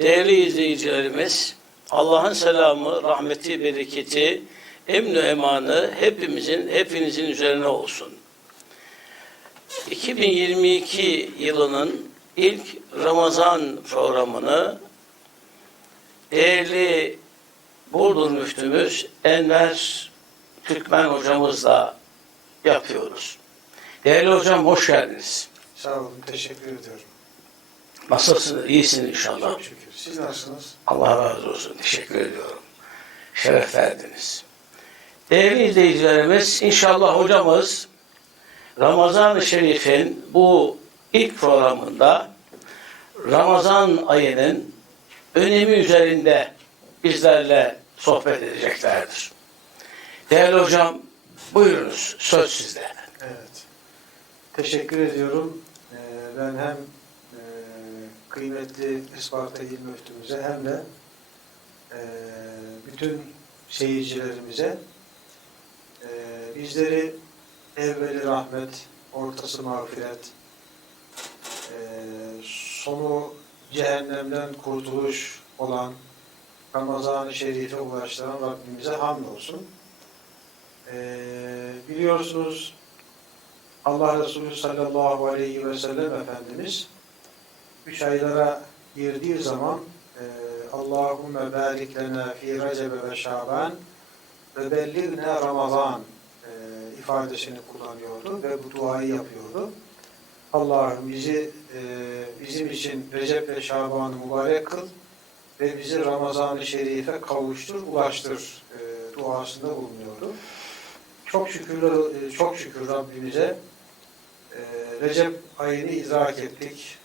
Değerli izleyicilerimiz, Allah'ın selamı, rahmeti, bereketi, emn emanı hepimizin, hepinizin üzerine olsun. 2022 yılının ilk Ramazan programını değerli Burdur Müftümüz Enver Türkmen hocamızla yapıyoruz. Değerli hocam hoş geldiniz. Sağ olun, teşekkür ediyorum. Nasılsınız? İyisiniz inşallah. Çok şükür. Siz nasılsınız? Allah razı olsun. Teşekkür ediyorum. Şeref verdiniz. Değerli izleyicilerimiz, inşallah hocamız Ramazan-ı Şerif'in bu ilk programında Ramazan ayının önemi üzerinde bizlerle sohbet edeceklerdir. Değerli hocam, buyurunuz. Söz sizde. Evet. Teşekkür ediyorum. Ee, ben hem kıymetli Isparta İl Müftümüze hem de e, bütün seyircilerimize e, bizleri evveli rahmet, ortası mağfiret, e, sonu cehennemden kurtuluş olan Ramazan-ı Şerif'e ulaştıran Rabbimize hamdolsun. Ee, biliyorsunuz Allah Resulü sallallahu aleyhi ve sellem Efendimiz üç aylara girdiği zaman e, Allahümme barik lena fi recebe ve şaban ve belligne ramazan e, ifadesini kullanıyordu ve bu duayı yapıyordu. Allah'ım bizi e, bizim için Recep ve Şaban'ı mübarek kıl ve bizi Ramazan-ı Şerif'e kavuştur, ulaştır e, duasında bulunuyordu. Çok şükür e, çok şükür Rabbimize e, Recep ayını idrak ettik.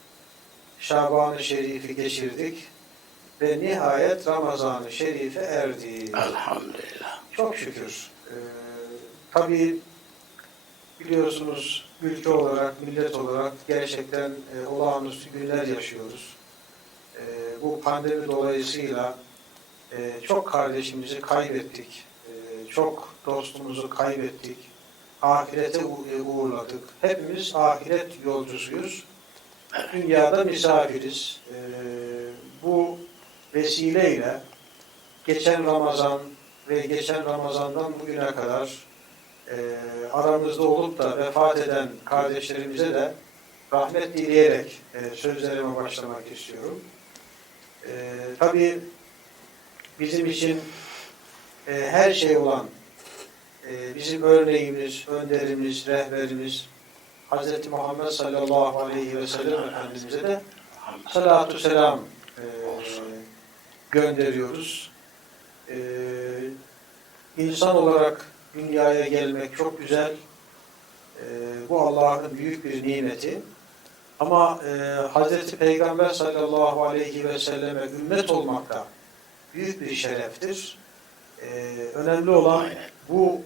Şaban-ı Şerif'i geçirdik ve nihayet Ramazan-ı Şerif'e erdik. Elhamdülillah. Çok şükür. Ee, tabii biliyorsunuz ülke olarak, millet olarak gerçekten e, olağanüstü günler yaşıyoruz. E, bu pandemi dolayısıyla e, çok kardeşimizi kaybettik. E, çok dostumuzu kaybettik. Ahirete e, uğurladık. Hepimiz ahiret yolcusuyuz. Dünyada misafiriz. E, bu vesileyle geçen Ramazan ve geçen Ramazan'dan bugüne kadar e, aramızda olup da vefat eden kardeşlerimize de rahmet dileyerek e, sözlerime başlamak istiyorum. E, tabii bizim için e, her şey olan e, bizim örneğimiz, önderimiz, rehberimiz Hz. Muhammed sallallahu aleyhi ve sellem Efendimiz'e de salatu selam e, gönderiyoruz. E, insan olarak dünyaya gelmek çok güzel. E, bu Allah'ın büyük bir nimeti. Ama e, Hz. Peygamber sallallahu aleyhi ve selleme ümmet olmak da büyük bir şereftir. E, önemli olan bu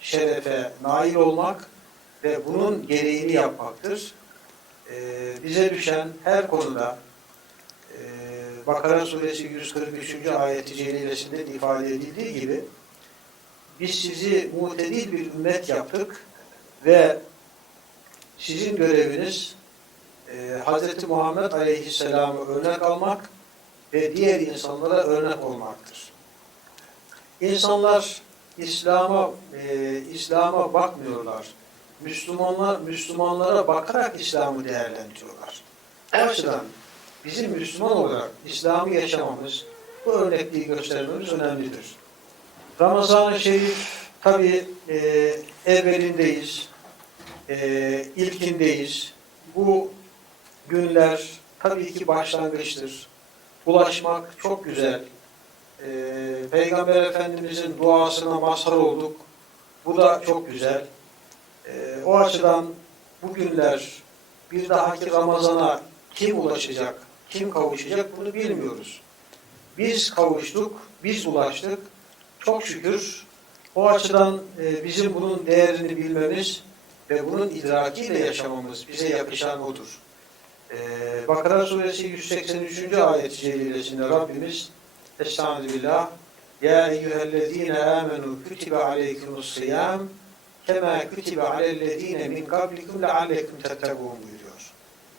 şerefe nail olmak ve bunun gereğini yapmaktır. E, bize düşen her konuda e, Bakara suresi 143. ayeti celilesinde de ifade edildiği gibi biz sizi mutedil bir ümmet yaptık ve sizin göreviniz e, Hz. Muhammed Aleyhisselam'ı örnek almak ve diğer insanlara örnek olmaktır. İnsanlar İslam'a e, İslam'a bakmıyorlar. Müslümanlar Müslümanlara bakarak İslam'ı değerlendiriyorlar. O açıdan bizim Müslüman olarak İslam'ı yaşamamız, bu örnekliği göstermemiz önemlidir. Ramazan-ı Şerif tabi e, evvelindeyiz, e, ilkindeyiz. Bu günler tabii ki başlangıçtır. Ulaşmak çok güzel. E, Peygamber Efendimizin duasına mazhar olduk. Bu da çok güzel. E, o açıdan bu günler bir dahaki Ramazan'a kim ulaşacak, kim kavuşacak bunu bilmiyoruz. Biz kavuştuk, biz ulaştık. Çok şükür o açıdan e, bizim bunun değerini bilmemiz ve bunun idrakiyle yaşamamız bize yakışan odur. E, Bakara suresi 183. ayet-i celilesinde Rabbimiz Estağfirullah Ya eyyühellezine amenu kütibe aleykumus siyam kema kutibe alellezine min kablikum leallekum tettegûn buyuruyor.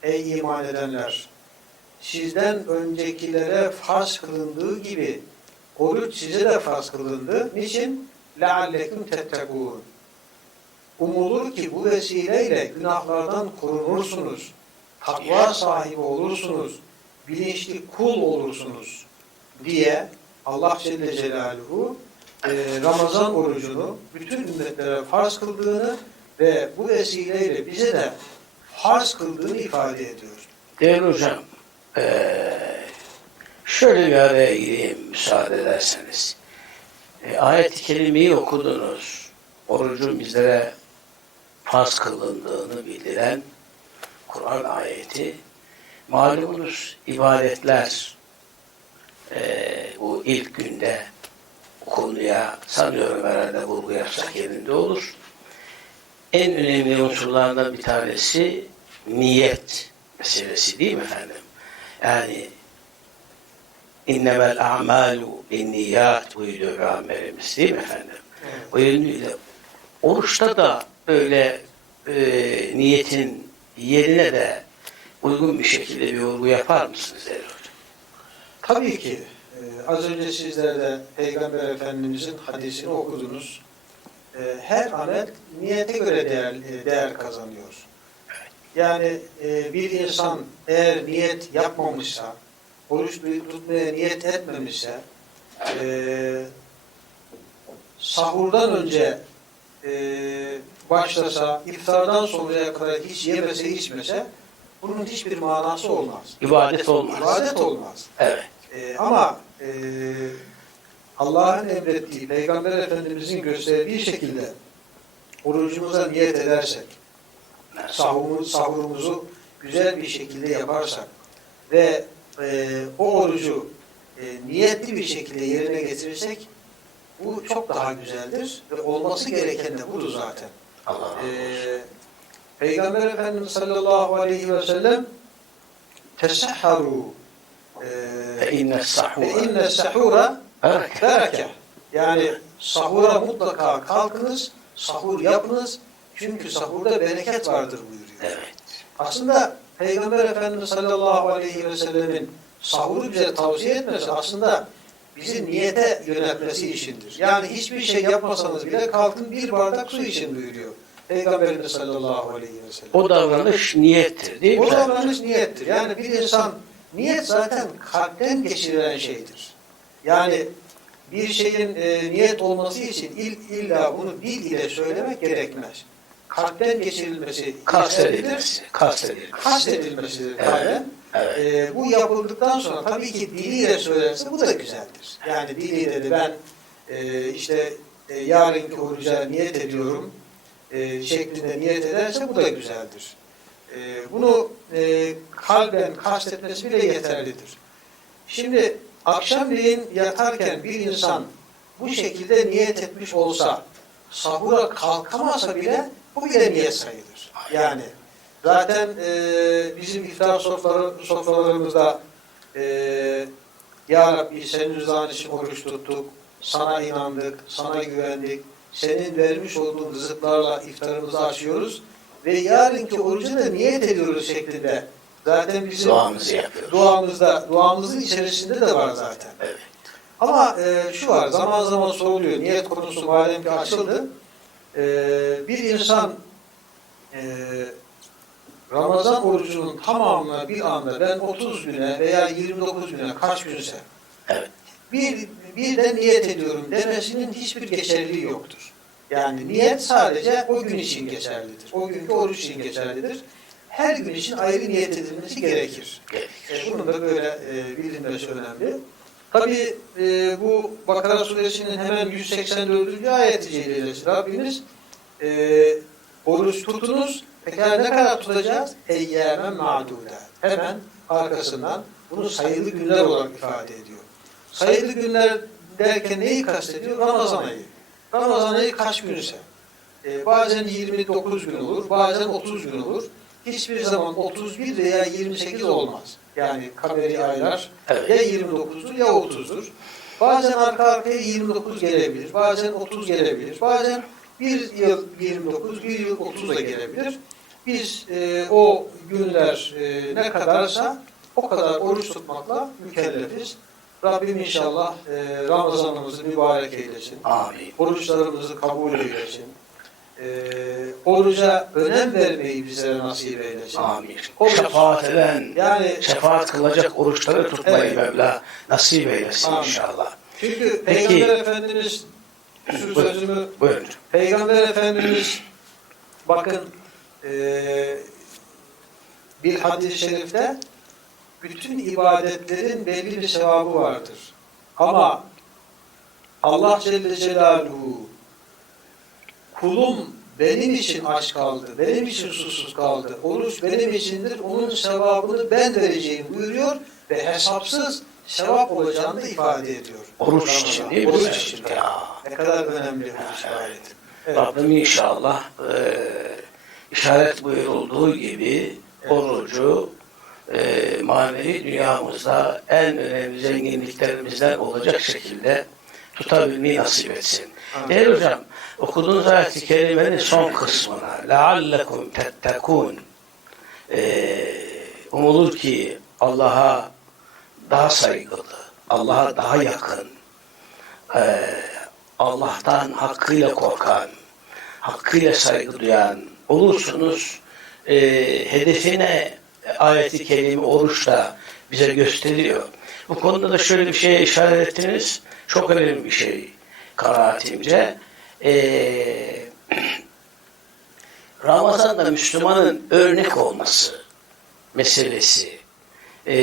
Ey iman edenler! Sizden öncekilere farz kılındığı gibi oruç size de farz kılındı. Niçin? Leallekum tettegûn. Umulur ki bu vesileyle günahlardan korunursunuz. Takva sahibi olursunuz. Bilinçli kul olursunuz diye Allah Celle Celaluhu e, Ramazan orucunu bütün ümmetlere farz kıldığını ve bu vesileyle bize de farz kıldığını ifade ediyor. Değerli hocam, eee, şöyle bir araya gireyim müsaade ederseniz. E, ayet-i kerimeyi okudunuz. Orucun bizlere farz kılındığını bildiren Kur'an ayeti. Malumunuz ibadetler eee, bu ilk günde konuya sanıyorum herhalde vurgu yapsak yerinde olur. En önemli unsurlardan bir tanesi niyet meselesi değil mi efendim? Yani innemel a'malu bin niyat buyuruyor Peygamberimiz değil mi efendim? O yönüyle oruçta da böyle e, niyetin yerine de uygun bir şekilde bir vurgu yapar mısınız Hocam? Tabii ki az önce sizler de Peygamber Efendimizin hadisini okudunuz. E, her amel niyete göre değer, e, değer kazanıyor. Yani e, bir insan eğer niyet yapmamışsa, oruç tutmaya niyet etmemişse, e, sahurdan önce e, başlasa, iftardan sonraya kadar hiç yemese içmese, bunun hiçbir manası olmaz. İbadet olmaz. İbadet olmaz. Evet. Ee, ama e, Allah'ın emrettiği, Peygamber Efendimizin gösterdiği şekilde orucumuza niyet edersek, sahurumuz, sahurumuzu güzel bir şekilde yaparsak ve e, o orucu e, niyetli bir şekilde yerine getirirsek bu çok daha güzeldir ve olması gereken de budur zaten. Allah. Ee, Peygamber Efendimiz sallallahu aleyhi ve sellem tesahharu Fe inne ve sahura inne sahura bereke. Yani sahura mutlaka kalkınız, sahur yapınız. Çünkü sahurda bereket vardır buyuruyor. Evet. Aslında Peygamber Efendimiz sallallahu aleyhi ve sellemin sahuru bize tavsiye etmesi aslında bizi niyete yöneltmesi içindir. Yani hiçbir şey yapmasanız bile kalkın bir bardak su için buyuruyor. Peygamberimiz sallallahu aleyhi ve sellem. O davranış niyettir değil mi? O davranış niyettir. Yani bir insan niyet zaten kalpten geçirilen şeydir. Yani bir şeyin e, niyet olması için il, illa bunu dil ile söylemek gerekmez. Kalpten geçirilmesi. Kastedilmesi. Kastedilmesi. Kastedilmesidir Evet. kalben. Evet. E, bu yapıldıktan sonra tabii ki diliyle söylerse bu da güzeldir. Yani diliyle de ben e, işte e, yarınki oruca niyet ediyorum e, şeklinde niyet ederse bu da güzeldir. E, bunu e, kalben kastetmesi bile yeterlidir. Şimdi akşamleyin yatarken bir insan bu şekilde niyet etmiş olsa sahura kalkamasa bile bu bile niyet sayılır. Yani zaten e, bizim iftar sofraları, sofralarımızda e, Ya Rabbi senin rızan için oruç tuttuk, sana inandık, sana güvendik, senin vermiş olduğun rızıklarla iftarımızı açıyoruz ve yarınki orucu da niyet ediyoruz şeklinde. Zaten bizim Duamızı yapıyoruz. duamızda, duamızın içerisinde de var zaten. Evet. Ama e, şu var, zaman zaman soruluyor, niyet konusu madem ki açıldı, e, bir insan e, Ramazan orucunun tamamına bir anda ben 30 güne veya 29 güne kaç günse Evet. bir, bir de niyet ediyorum demesinin hiçbir geçerliliği yoktur. Yani niyet sadece o gün için geçerlidir. O günkü oruç için geçerlidir. Her gün için ayrı niyet edilmesi gerekir. E, bunun da böyle e, bilinmesi önemli. Tabi e, bu Bakara suresinin hemen 184. ayeti celilesi Rabbimiz e, oruç tutunuz. Pekala ne kadar tutacağız? Eyyâmen ma'dûdâ. Hemen arkasından bunu sayılı günler olarak ifade ediyor. Sayılı günler derken neyi kastediyor? Ramazan ayı. Ramazan ayı kaç günse. E, bazen 29 gün olur, bazen 30 gün olur. Hiçbir zaman 31 veya 28 olmaz. Yani kameri aylar Evet. ya 29'dur ya 30'dur. Bazen arka arkaya 29 gelebilir, bazen 30 gelebilir, bazen bir yıl 29, bir yıl 30 da gelebilir. Biz e, o günler e, ne kadarsa o kadar oruç tutmakla mükellefiz. Rabbim inşallah e, Ramazanımızı mübarek eylesin. Amin. Oruçlarımızı kabul eylesin. E, oruca önem vermeyi bizlere nasip eylesin. Amin. Oruç. Şefaat eden, Yani şefaat kılacak oruçları tutmayı Evet. Mevla nasip eylesin Amin. inşallah. çünkü Peki. Peygamber Efendimiz şu Buyurun. sözümü Buyurun. Peygamber Efendimiz bakın eee, bir hadis-i şerifte bütün ibadetlerin belli bir sevabı vardır. Ama Allah Celle Celaluhu kulum benim için aç kaldı, benim için susuz kaldı, oruç benim içindir, onun sevabını ben vereceğim buyuruyor ve hesapsız sevap olacağını da ifade ediyor. Oruç için değil mi? Oruç için. Ya. Ne kadar önemli oruç ibadeti. Evet. Rabbim inşallah e, işaret buyurulduğu gibi orucu e, manevi dünyamızda en önemli zenginliklerimizden olacak şekilde tutabilmeyi nasip etsin. Amin. Değerli hocam, okuduğunuz ayet-i kerimenin son kısmına لَعَلَّكُمْ تَتَّكُونَ e, umulur ki Allah'a daha saygılı, Allah'a daha yakın, e, Allah'tan hakkıyla korkan, hakkıyla saygı duyan olursunuz. E, hedefine ayeti kerime oruç da bize gösteriyor. Bu konuda da şöyle bir şeye işaret ettiniz. Çok önemli bir şey kanaatimce. E, Ramazan'da Müslümanın örnek olması meselesi e,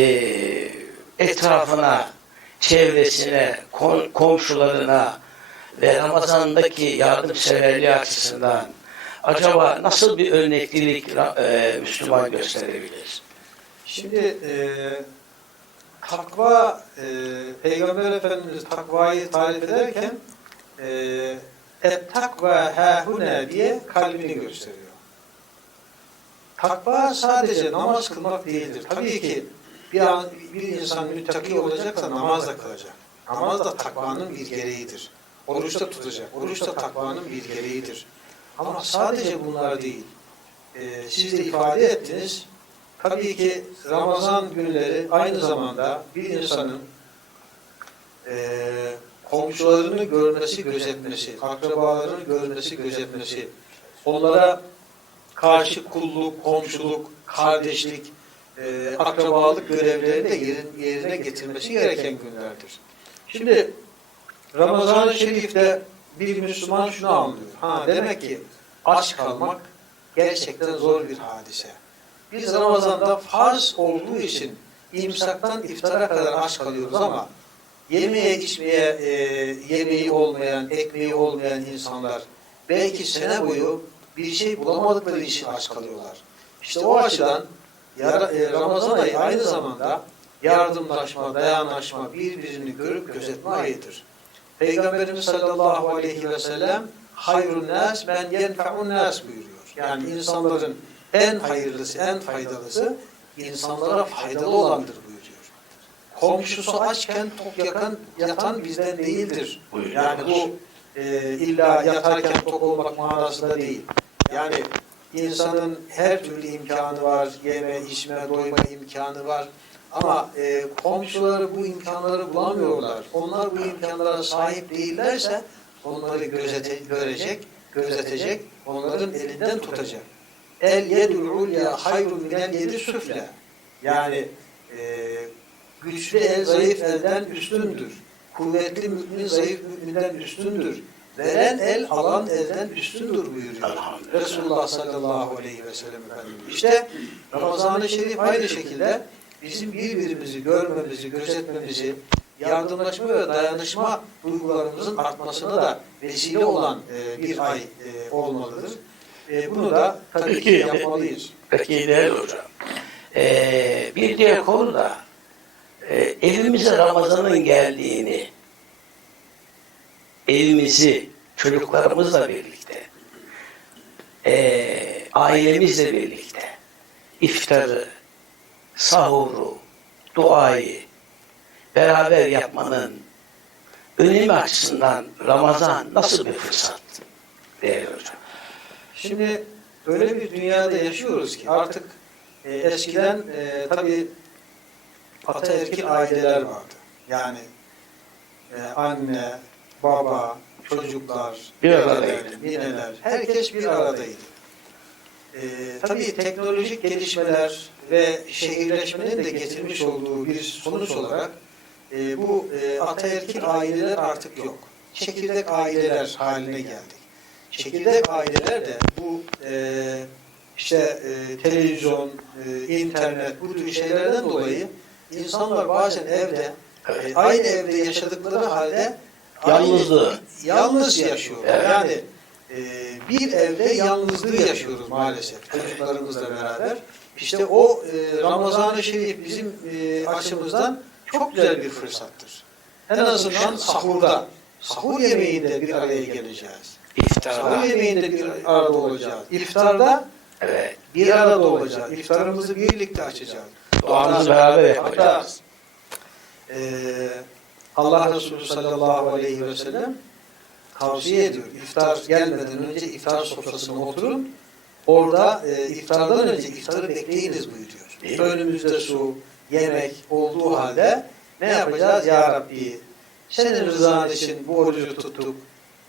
etrafına, çevresine, kom- komşularına ve Ramazan'daki yardımseverliği açısından acaba nasıl bir örneklilik e, Müslüman gösterebilir? Şimdi e, takva, e, Peygamber Efendimiz takvayı tarif ederken e, et takva hâhune diye kalbini gösteriyor. Takva sadece namaz kılmak değildir. Tabii ki bir, an, bir insan müttaki olacaksa namaz da kılacak. Namaz da takvanın bir gereğidir. Oruç da tutacak. Oruç da takvanın bir gereğidir. Ama sadece bunlar değil. E, siz de ifade ettiniz. Tabii ki Ramazan günleri aynı zamanda bir insanın eee komşularını görmesi, gözetmesi, akrabalarını görmesi, gözetmesi, onlara karşı kulluk, komşuluk, kardeşlik, eee, akrabalık görevlerini de yerin, yerine getirmesi gereken günlerdir. Şimdi Ramazan-ı Şerif'te bir Müslüman şunu anlıyor. Ha demek ki aç kalmak gerçekten zor bir hadise. Biz Ramazan'da farz olduğu için imsaktan iftara kadar aç kalıyoruz ama yemeye içmeye e, yemeği olmayan, ekmeği olmayan insanlar belki sene boyu bir şey bulamadıkları için aç kalıyorlar. İşte o açıdan e, Ramazan ayı aynı zamanda yardımlaşma, dayanışma, birbirini görüp gözetme ayıdır. Peygamberimiz sallallahu aleyhi ve sellem hayrun nas men yenfe'un nas buyuruyor. Yani insanların en hayırlısı, en faydalısı insanlara faydalı olandır buyuruyor. Komşusu açken tok yakan, yatan bizden değildir. Buyuruyor. Yani bu e, illa yatarken tok olmak manasında değil. Yani insanın her türlü imkanı var, yeme, içme, doyma imkanı var. Ama e, komşuları bu imkanları bulamıyorlar. Onlar bu imkanlara sahip değillerse onları gözete, görecek, gözetecek, onların elinden tutacak. El yedül ulya hayrun minel yedi süfle. Yani e, güçlü el zayıf elden üstündür. Kuvvetli mümin zayıf müminden üstündür. Veren el alan elden üstündür buyuruyor. Resulullah sallallahu aleyhi ve sellem Efendimiz. İşte Ramazan-ı Şerif aynı şekilde bizim birbirimizi görmemizi, gözetmemizi, yardımlaşma ve dayanışma duygularımızın artmasına da vesile olan e, bir ay e, olmalıdır. E, bunu da tabii ki yapmalıyız. Peki değerli hocam. Ee, bir diğer konu da e, evimize Ramazan'ın geldiğini evimizi çocuklarımızla birlikte e, ailemizle birlikte iftarı, sahuru, duayı beraber yapmanın önemi açısından Ramazan nasıl bir fırsat değerli hocam? Şimdi öyle bir dünyada yaşıyoruz ki artık e, eskiden e, tabii ataerkil aileler vardı. Yani e, anne, baba, çocuklar, Bir aradaydı. nineler, herkes bir aradaydı. E, tabii teknolojik gelişmeler ve şehirleşmenin de getirmiş olduğu bir sonuç olarak e, bu e, ataerkil aileler artık yok. Çekirdek aileler haline geldik. Çekirdek aileler de bu e, işte e, televizyon, e, internet bu tür şeylerden dolayı insanlar bazen evde e, aynı evde yaşadıkları halde Yalnızlığı. aynı- yalnız yaşıyorlar. Evet. Yani e, bir evde yalnızlığı yaşıyoruz maalesef çocuklarımızla beraber. İşte o e, Ramazan-ı Şerif bizim e, açımızdan çok güzel bir fırsattır. En azından sahurda, sahur yemeğinde bir araya geleceğiz. İftarda. Sahur yemeğinde bir arada olacağız. İftarda Evet. bir arada olacağız. İftarımızı birlikte açacağız. Duamızı beraber yapacağız. Eee Allah Resulü sallallahu aleyhi ve sellem tavsiye ediyor. İftar gelmeden önce iftar sofrasına oturun. Orada e, iftardan önce iftarı bekleyiniz buyuruyor. Mi? Önümüzde su, yemek olduğu halde ne yapacağız? Ya Rabbi senin rızan için bu orucu tuttuk.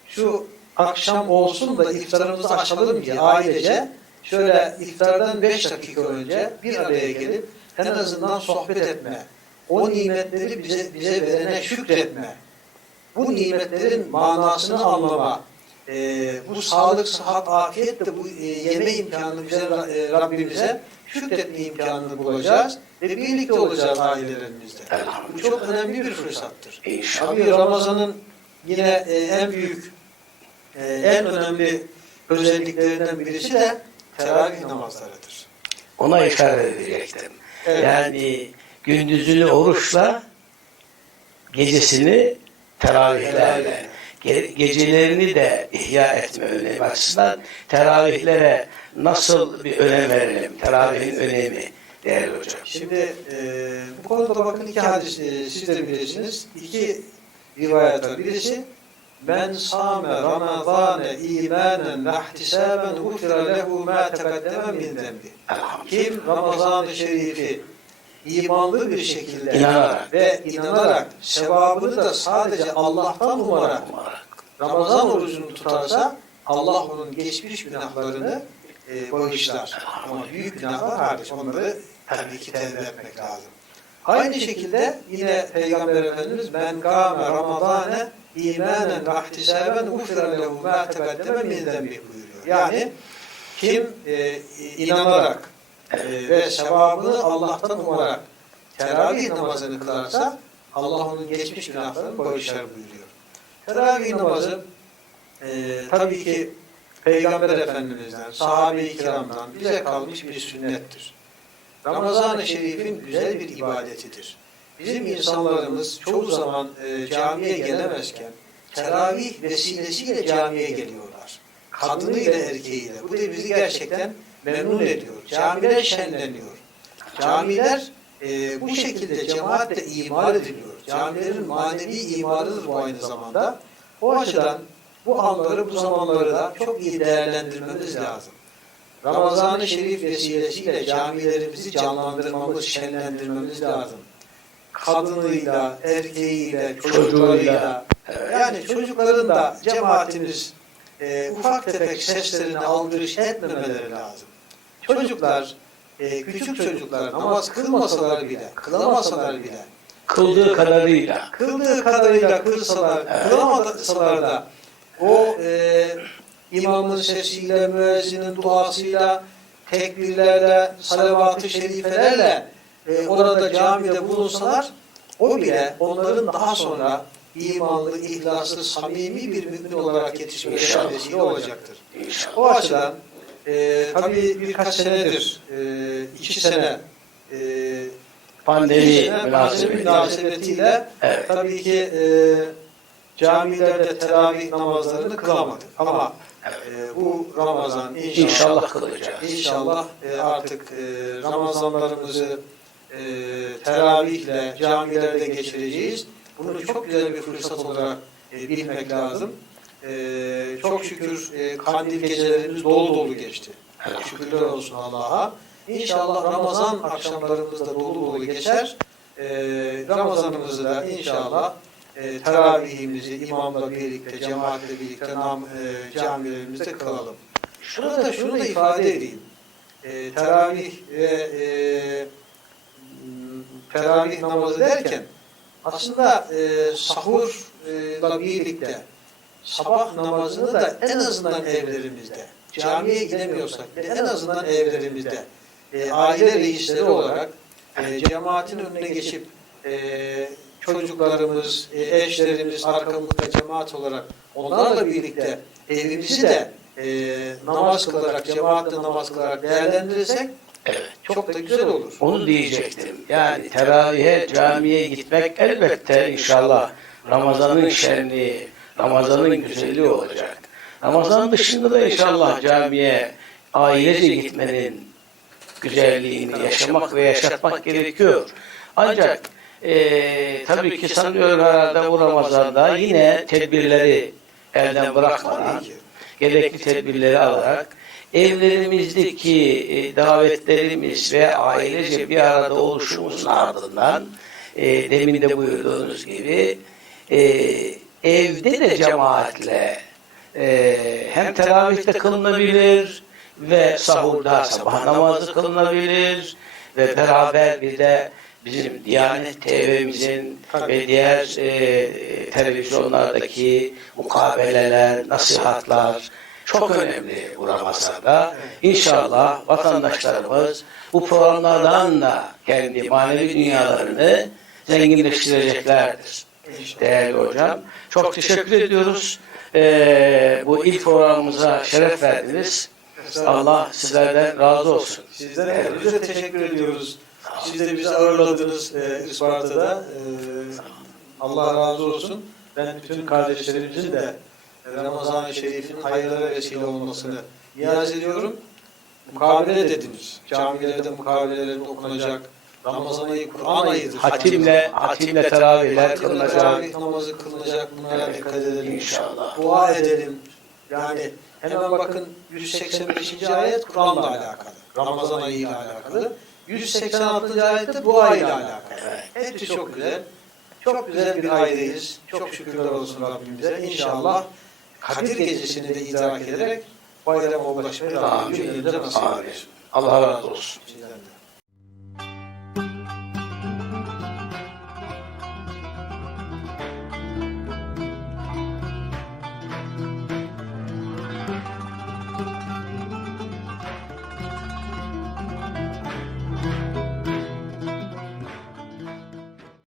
Şu akşam olsun da iftarımızı açalım diye ailece şöyle iftardan 5 dakika önce bir araya gelip en azından sohbet etme. O nimetleri bize bize verene şükretme. Bu nimetlerin manasını anlama. Ee, bu sağlık, sıhhat, afiyet de bu e, yeme imkanını bize e, Rabbimize şükretme imkanını bulacağız ve birlikte olacağız ailelerimizde. Bu çok önemli bir fırsattır. Tabii Ramazan'ın yine e, en büyük, e, en önemli özelliklerinden birisi de teravih namazlarıdır. Ona işaret edecektim. Evet. Yani gündüzünü oruçla gecesini teravihlerle ge- gecelerini de ihya etme önemi açısından teravihlere nasıl bir önem verelim? Teravihin önemi değerli hocam. Şimdi e, bu konuda bakın iki hadis e, siz de bilirsiniz. İki rivayet var. Birisi Men sâme ramazâne îmânen ve ihtisâben gufira lehu mâ tegaddeme min zembi. Elhamdülillah. Kim Ramazan-ı Şerif'i imanlı bir şekilde İnanarak. ve inanarak sevabını da sadece Allah'tan umarak. Ramazan orucunu tutarsa Allah onun geçmiş günahlarını e, bağışlar. Ama büyük günahlar hariç onları tabii ki tevbe etmek lazım. Aynı şekilde yine Peygamber Efendimiz ben gâme ramadâne imanen ve ihtisâben ufira lehu mâ tegaddeme min buyuruyor. Yani kim e, inanarak e, ve sevabını Allah'tan umarak teravih namazını kılarsa Allah onun geçmiş günahlarını bağışlar buyuruyor. Teravih namazı e, tabii ki Peygamber Efendimiz'den, sahabe-i kiramdan bize kalmış bir sünnettir. Ramazan-ı Şerif'in güzel bir ibadetidir. Bizim insanlarımız çoğu zaman e, camiye gelemezken teravih vesilesiyle camiye geliyorlar. Kadınıyla erkeğiyle. Bu da bizi gerçekten memnun ediyor. Camiler şenleniyor. Camiler e, bu şekilde cemaatle imar ediliyor. Camilerin manevi imarıdır bu aynı zamanda. O açıdan bu anları, bu zamanları da çok iyi değerlendirmemiz lazım. Ramazan-ı Şerif vesilesiyle camilerimizi canlandırmamız, şenlendirmemiz lazım. Kadınıyla, erkeğiyle, çocuklarıyla. Yani çocukların da cemaatimiz e, ufak tefek seslerine aldırış etmemeleri lazım. Çocuklar, e, küçük çocuklar namaz kılmasalar bile, kılamasalar bile, Kıldığı kadarıyla kıldığı kadarıyla kılsalar, kılamasalar da o e, imamın sesiyle, müezzinin duasıyla, tekbirlerle, salavat-ı şerifelerle e, orada camide bulunsalar, o bile onların daha sonra imanlı, ihlaslı, samimi bir mümin olarak yetişmelerine İnşallah. vesile olacaktır. inşallah. O açıdan e, tabii birkaç senedir, e, iki sene e, Pandemi münasebetiyle. Evet. tabii ki e, camilerde teravih namazlarını kılamadık. Ama e, bu Ramazan inşallah İnşallah kılacağız. inşallah e, artık e, Ramazanlarımızı e, teravihle camilerde geçireceğiz. Bunu çok güzel bir fırsat olarak e, bilmek lazım. E, çok şükür e, kandil gecelerimiz dolu dolu geçti. Şükürler olsun Allah'a. İnşallah Ramazan akşamlarımız da dolu dolu geçer. e, Ramazanımızı da inşallah e, teravihimizi imamla birlikte, cemaatle birlikte nam, e, camilerimizde kılalım. Şurada da şunu da ifade edeyim. E, teravih ve e, teravih namazı derken aslında e, sahurla birlikte sabah namazını da en azından evlerimizde, camiye gidemiyorsak bile en azından evlerimizde e, aile reisleri olarak e, cemaatin önüne geçip e, çocuklarımız, e, eşlerimiz arkamızda cemaat olarak onlarla birlikte evimizi de e, namaz kılarak, cemaatle namaz kılarak değerlendirirsek Evet. çok da güzel olur. Onu diyecektim. Yani teravihe, camiye gitmek elbette inşallah Ramazan'ın şenliği, Ramazan'ın güzelliği olacak. Ramazan dışında da inşallah camiye ailece gitmenin güzelliğini yaşamak ve yaşatmak gerekiyor. Ancak eee tabii ki sanıyorum herhalde bu Ramazan'da yine tedbirleri elden bırakmadan gerekli tedbirleri alarak evlerimizdeki e, davetlerimiz ve ailece bir arada oluşumuzun ardından e, demin de buyurduğunuz gibi e, evde de cemaatle e, hem teravihte kılınabilir ve sahurda sabah namazı kılınabilir ve beraber bir de bizim Diyanet TV'mizin ve diğer e, televizyonlardaki mukabeleler, nasihatler çok önemli bu Ramazan'da. İnşallah vatandaşlarımız bu programlardan da kendi manevi dünyalarını zenginleştireceklerdir. Değerli hocam. Çok teşekkür ediyoruz. Ee, bu ilk programımıza şeref verdiniz. Allah sizlerden razı olsun. Sizlere de teşekkür ediyoruz. Siz de bizi ağırladınız e, Isparta'da. E, Allah razı olsun. Ben bütün kardeşlerimizin de Ramazan-ı Şerif'in hayırlara vesile olmasını niyaz ediyorum. Mukabele dediniz. Camilerde mukabelelerin okunacak. Ramazan ayı Kur'an ayıdır. Hatimle, hatimle teravihler kılınacak. teravih namazı kılınacak. Bunlara dikkat edelim. İnşallah. Dua edelim. Yani hemen bakın 185. ayet Kur'an'la alakalı. Ramazan ayı ile alakalı. 186. ayette bu ay ile alakalı. Hepsi çok güzel. Çok güzel bir aydayız. Çok şükürler olsun Rabbimize. İnşallah Kadir gecesini de idrak ederek bayrama ulaşmayı Rabbim Amin. cümlemize nasip eylesin. Allah razı olsun.